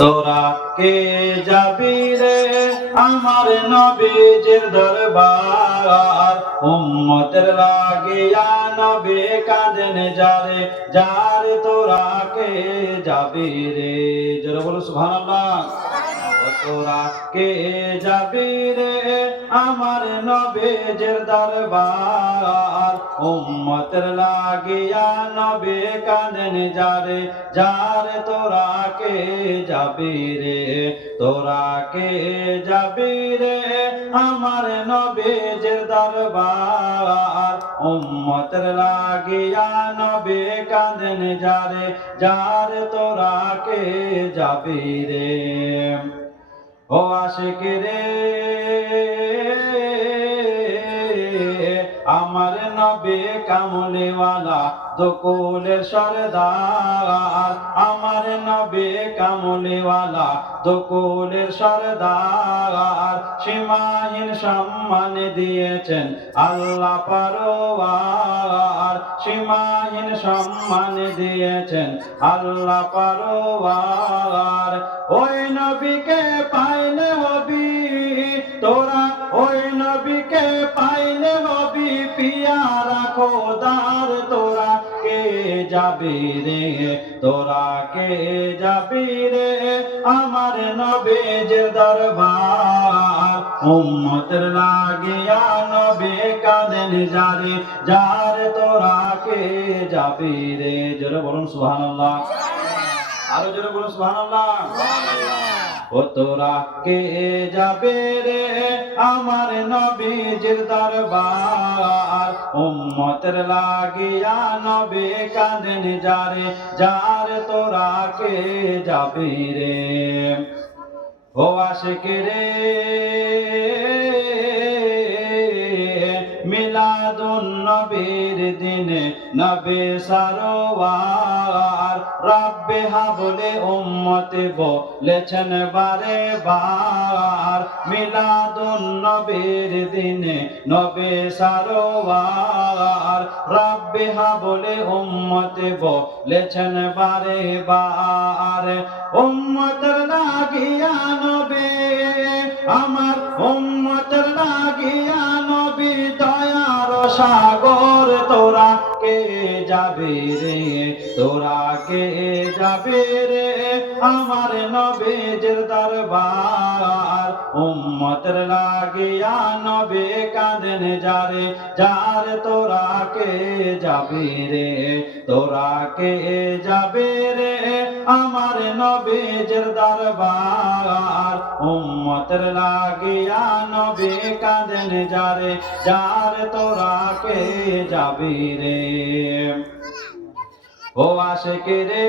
তোরা কে যাবি রে আমার নবীজির দরবার, উম্মতের লাগিয়া নবী কাঁদেন যারে যারে, তোরা কে যাবি রে। জোরে বলো সুবহানাল্লাহ। তোরা কে যাবি রে আমার নবীজির দরবার, উম্মতের লাগিয়া নবী কাঁদেন যারে যারে, তোরা কে যাবি রে। তোরা কে যাবি রে আমার নবীজির দরবার, উম্মতের লাগিয়া নবী কাঁদেন যারে যারে, তোরা কে যাবি রে। ও আশিক রে আমার নবী কামলিওয়ালা দুকুলের সরদার, আমার নবী কামলিওয়ালা দুকুলের সরদার, সীমাহীন সম্মান দিয়েছেন আল্লাহ পারওয়ার, সীমাহীন সম্মান দিয়েছেন আল্লাহ পারওয়ার। ওই নবীকে পাইলে হবি তোরা, ওই নবীকে পাইলে হবি পিয়ারা খোদার, তোরা কে যাবি রে। তোরা কে যাবি রে আমার নবীজির দরবার, উম্মতের লাগিয়া নবী কাঁদেন যারে যারে, তোরা কে যাবি রে। জোরে বলুন সুবহানাল্লাহ, আরো জোরে বলুন সুবহানাল্লাহ। ও তোরা কে যাবে রে আমার নবীজির দরবার, উম্মতের লাগিয়া নবী কাঁদেন যারে যারে, তোরা কে যাবি রে। ও আশিক রে মিলাদুন নবীর দিনে নবী সারোয়ার, রব্বে হাবলে উম্মতে বলেছেন বারে বার, মিলাদুন নবীর দিনে নবী সারোয়ার, রব্বে হাবলে উম্মতে বলেছেন বারে বার। উম্মতের লাগিয়া নবী আমার, উম্মতের লাগিয়া নবী দয়ার সাগর, তোরা কে যাবি রে। তোরা কে যাবি রে আমার নবীজির দরবার, উম্মতের লাগিয়া নবী কাঁদেন যারে যারে, তোরা কে যাবি রে। তোরা কে যাবি রে আমার নবীজির দরবার, উম্মতের লাগিয়া নবী কাঁদেন যারে যারে, তোরা কে যাবি রে। ও আশিক রে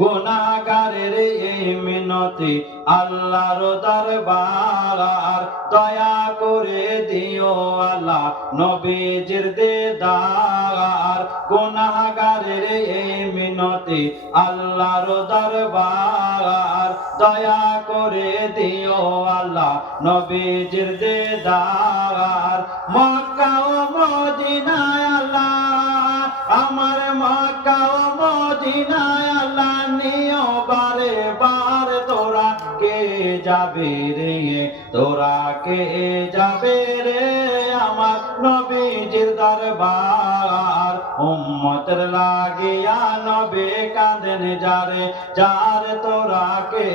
গুনাহগারের এই মিনতি আল্লাহর দরবার, দয়া করে দিও আল্লাহ নবীজির দিদার, গুনাহগারের এই মিনতি আল্লাহর দরবার, দয়া করে দিও আল্লাহ নবীজির দিদার। মক্কা ও মদিনায় আল্লাহ আমার, মক্কা ও মদিনায় আল্লাহ নিও বারে বার, তোরা কে যাবে রে। তোরা কে যাবে রে আমার নবীজির দরবার, উম্মতের লাগিয়া নবী কাঁদেন যারে যারে, তোরা কে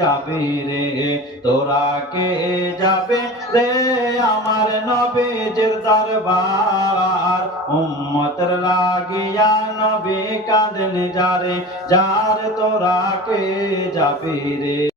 যাবে রে। তোরা কে যাবে রে আমার নবীজির দরবার, উম্মতের লাগিয়া নবী কাঁদেন যারে যারে, তোরা কে যাবে রে।